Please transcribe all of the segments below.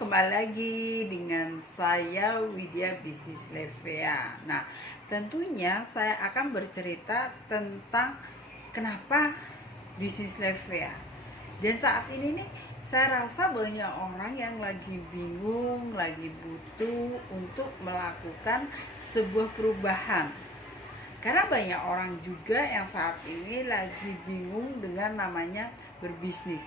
kembali lagi dengan saya Widya Bisnis Levea. Nah, tentunya saya akan bercerita tentang kenapa bisnis Levea. Dan saat ini nih, saya rasa banyak orang yang lagi bingung, lagi butuh untuk melakukan sebuah perubahan. Karena banyak orang juga yang saat ini lagi bingung dengan namanya berbisnis.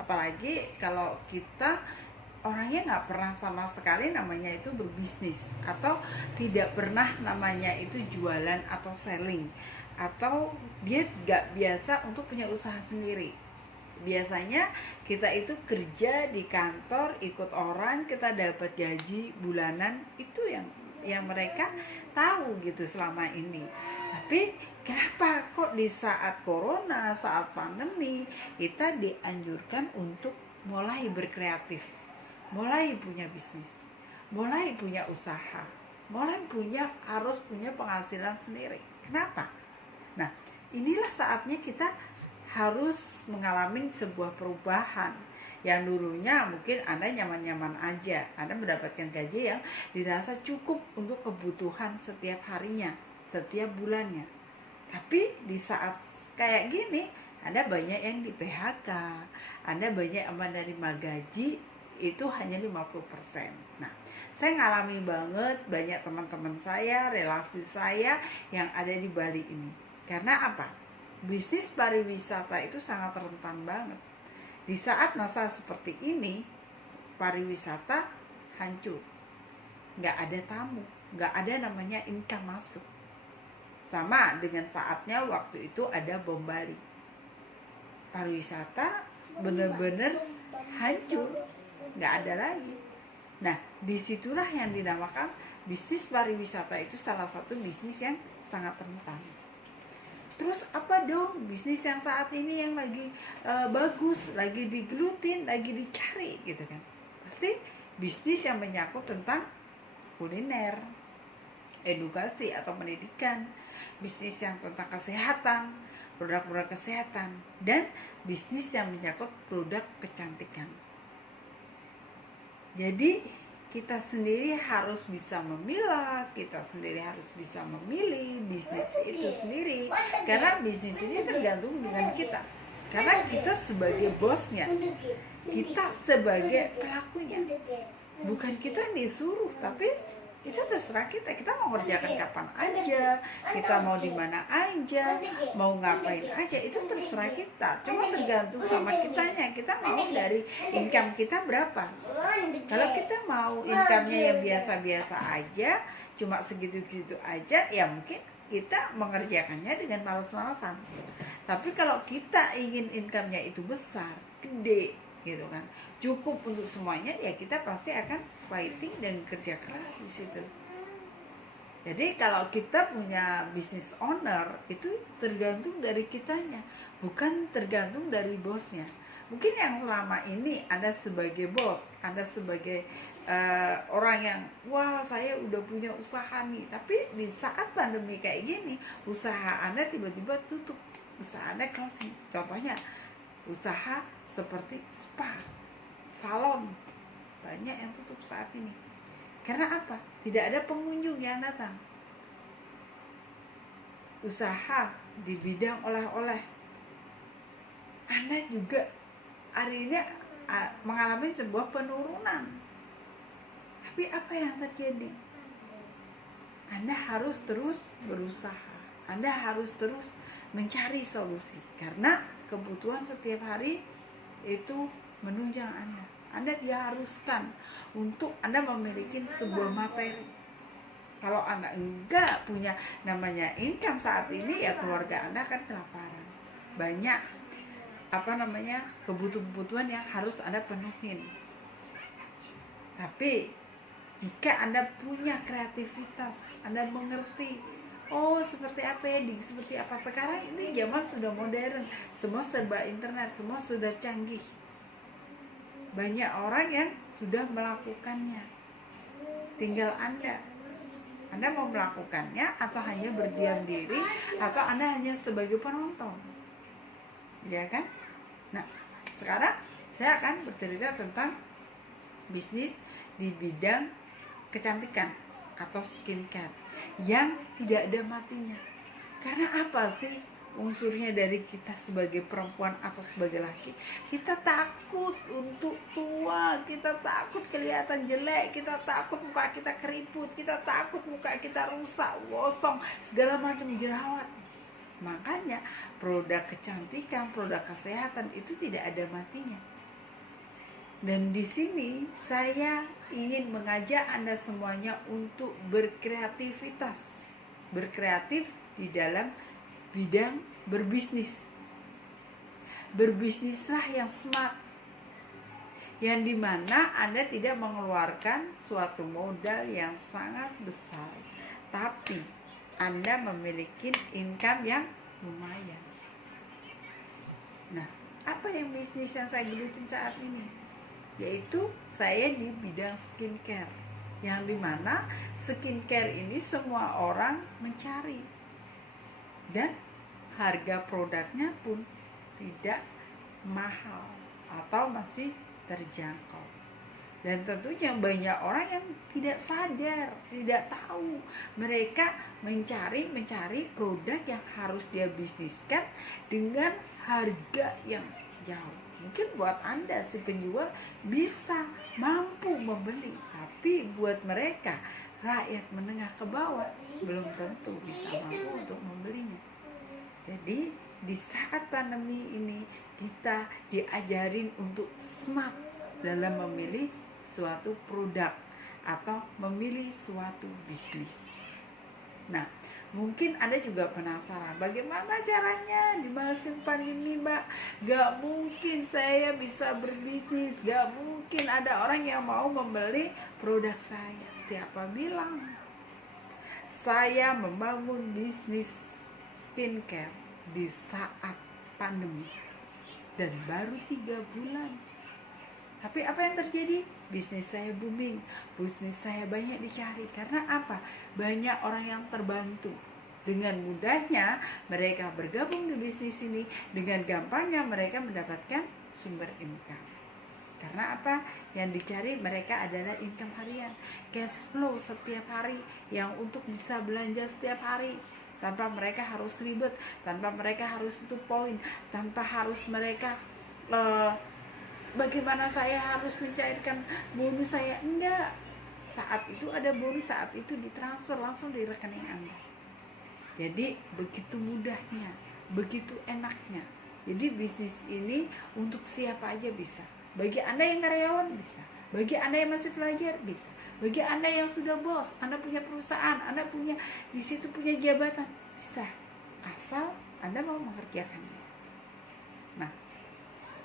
Apalagi kalau kita orangnya nggak pernah sama sekali namanya itu berbisnis, atau tidak pernah namanya itu jualan atau selling, atau dia nggak biasa untuk punya usaha sendiri. Biasanya kita itu kerja di kantor, ikut orang, kita dapat gaji bulanan, itu yang mereka tahu gitu selama ini. Tapi kenapa kok di saat corona, saat pandemi, kita dianjurkan untuk mulai berkreatif, mulai punya bisnis, mulai punya usaha, harus punya penghasilan sendiri. Kenapa? Nah, inilah saatnya kita harus mengalami sebuah perubahan. Yang dulunya mungkin Anda nyaman-nyaman aja, Anda mendapatkan gaji yang dirasa cukup untuk kebutuhan setiap harinya, setiap bulannya. Tapi di saat kayak gini, Anda banyak yang di PHK, Anda banyak yang menerima gaji itu hanya 50%. Nah, saya ngalami banget banyak teman-teman saya, relasi saya yang ada di Bali ini. Karena apa? Bisnis pariwisata itu sangat rentan banget. Di saat masa seperti ini, pariwisata hancur. Nggak ada tamu, nggak ada namanya income masuk. Sama dengan saatnya waktu itu ada bom Bali. Pariwisata benar-benar hancur, nggak ada lagi. Nah, disitulah yang dinamakan bisnis pariwisata itu salah satu bisnis yang sangat rentan. Terus apa dong bisnis yang saat ini yang lagi bagus, lagi digelutin, lagi dicari gitu kan? Pasti bisnis yang menyangkut tentang kuliner, edukasi atau pendidikan, bisnis yang tentang kesehatan, produk-produk kesehatan, dan bisnis yang menyangkut produk kecantikan. Jadi kita sendiri harus bisa memilah, kita sendiri harus bisa memilih bisnis itu sendiri. Karena bisnis ini tergantung dengan kita. Karena kita sebagai bosnya, kita sebagai pelakunya. Bukan kita disuruh, tapi itu terserah kita. Kita mau kerjakan kapan aja, kita mau di mana aja, mau ngapain aja, itu terserah kita. Cuma tergantung sama kitanya. Kita mau dari income kita berapa. Kalau kita mau income-nya yang biasa-biasa aja, cuma segitu-gitu aja, ya mungkin kita mengerjakannya dengan malas-malasan. Tapi kalau kita ingin income-nya itu besar, gede gitu kan, cukup untuk semuanya, ya kita pasti akan fighting dan kerja keras di situ. Jadi kalau kita punya business owner, itu tergantung dari kitanya, bukan tergantung dari bosnya. Mungkin yang selama ini Anda sebagai bos, Anda sebagai orang yang wah saya udah punya usaha nih, tapi di saat pandemi kayak gini, usaha Anda tiba-tiba tutup, usaha Anda closing. Contohnya usaha seperti spa, salon, banyak yang tutup saat ini. Karena apa? Tidak ada pengunjung yang datang. Usaha di bidang oleh-oleh, Anda juga hari ini mengalami sebuah penurunan. Tapi apa yang terjadi? Anda harus terus berusaha, Anda harus terus mencari solusi. Karena kebutuhan setiap hari itu menunjang Anda. Anda diharuskan untuk Anda memiliki sebuah materi. Kalau Anda enggak punya namanya income saat ini, ya keluarga Anda akan kelaparan. Banyak kebutuhan-kebutuhan yang harus Anda penuhin. Tapi jika Anda punya kreativitas, Anda mengerti, oh seperti apa ya, seperti apa sekarang ini, zaman sudah modern, semua serba internet, semua sudah canggih. Banyak orang yang sudah melakukannya. Tinggal Anda mau melakukannya, atau hanya berdiam diri, atau Anda hanya sebagai penonton, ya kan? Nah, sekarang saya akan bercerita tentang bisnis di bidang kecantikan atau skincare yang tidak ada matinya. Karena apa sih unsurnya dari kita sebagai perempuan atau sebagai laki? Kita takut untuk tua, kita takut kelihatan jelek, kita takut muka kita keriput, kita takut muka kita rusak, gosong, segala macam jerawat. Makanya produk kecantikan, produk kesehatan itu tidak ada matinya. Dan di sini saya ingin mengajak Anda semuanya untuk berkreativitas, berkreatif di dalam bidang berbisnis. Berbisnislah yang smart, yang dimana Anda tidak mengeluarkan suatu modal yang sangat besar, tapi Anda memiliki income yang lumayan. Nah, apa yang bisnis yang saya gelutin saat ini? Yaitu saya di bidang skincare, yang dimana skincare ini semua orang mencari, dan harga produknya pun tidak mahal atau masih terjangkau. Dan tentunya banyak orang yang tidak sadar, tidak tahu, mereka mencari produk yang harus dia bisniskan dengan harga yang jauh. Mungkin buat Anda si penjual bisa mampu membeli, tapi buat mereka rakyat menengah ke bawah belum tentu bisa mampu untuk membelinya. Jadi di saat pandemi ini kita diajarin untuk smart dalam memilih suatu produk atau memilih suatu bisnis. Nah, mungkin Anda juga penasaran bagaimana caranya di masa pandemi, Mbak? Gak mungkin saya bisa berbisnis, gak mungkin ada orang yang mau membeli produk saya. Siapa bilang? Saya membangun bisnis skincare di saat pandemi dan baru 3 bulan. Tapi apa yang terjadi? Bisnis saya booming, bisnis saya banyak dicari. Karena apa? Banyak orang yang terbantu. Dengan mudahnya mereka bergabung di bisnis ini, dengan gampangnya mereka mendapatkan sumber income. Karena apa? Yang dicari mereka adalah income harian, cash flow setiap hari yang untuk bisa belanja setiap hari, tanpa mereka harus ribet, tanpa mereka harus tutup poin, tanpa harus mereka bagaimana saya harus mencairkan bonus saya. Enggak, saat itu ada bonus, saat itu ditransfer langsung di rekening Anda. Jadi begitu mudahnya, begitu enaknya. Jadi bisnis ini untuk siapa aja bisa. Bagi Anda yang karyawan bisa, bagi Anda yang masih pelajar bisa, bagi Anda yang sudah bos, Anda punya perusahaan, Anda punya di situ punya jabatan, bisa, asal Anda mau mengerjakannya. Nah,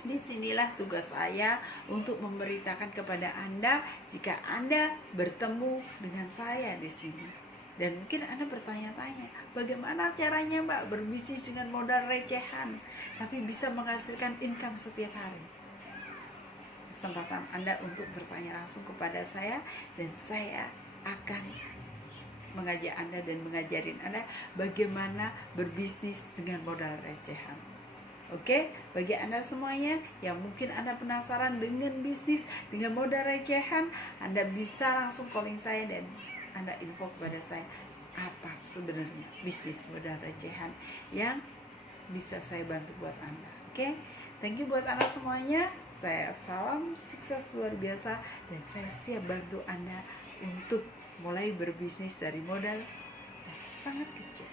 disinilah tugas saya untuk memberitakan kepada Anda jika Anda bertemu dengan saya di sini. Dan mungkin Anda bertanya-tanya, bagaimana caranya Mbak berbisnis dengan modal recehan tapi bisa menghasilkan income setiap hari? Kesempatan Anda untuk bertanya langsung kepada saya, dan saya akan mengajak Anda dan mengajarin Anda bagaimana berbisnis dengan modal recehan. Oke, bagi Anda semuanya yang mungkin Anda penasaran dengan bisnis dengan modal recehan, Anda bisa langsung calling saya dan Anda info kepada saya apa sebenarnya bisnis modal recehan yang bisa saya bantu buat Anda. Oke, thank you buat Anda semuanya. Saya salam sukses luar biasa, dan saya siap bantu Anda untuk mulai berbisnis dari modal yang sangat kecil.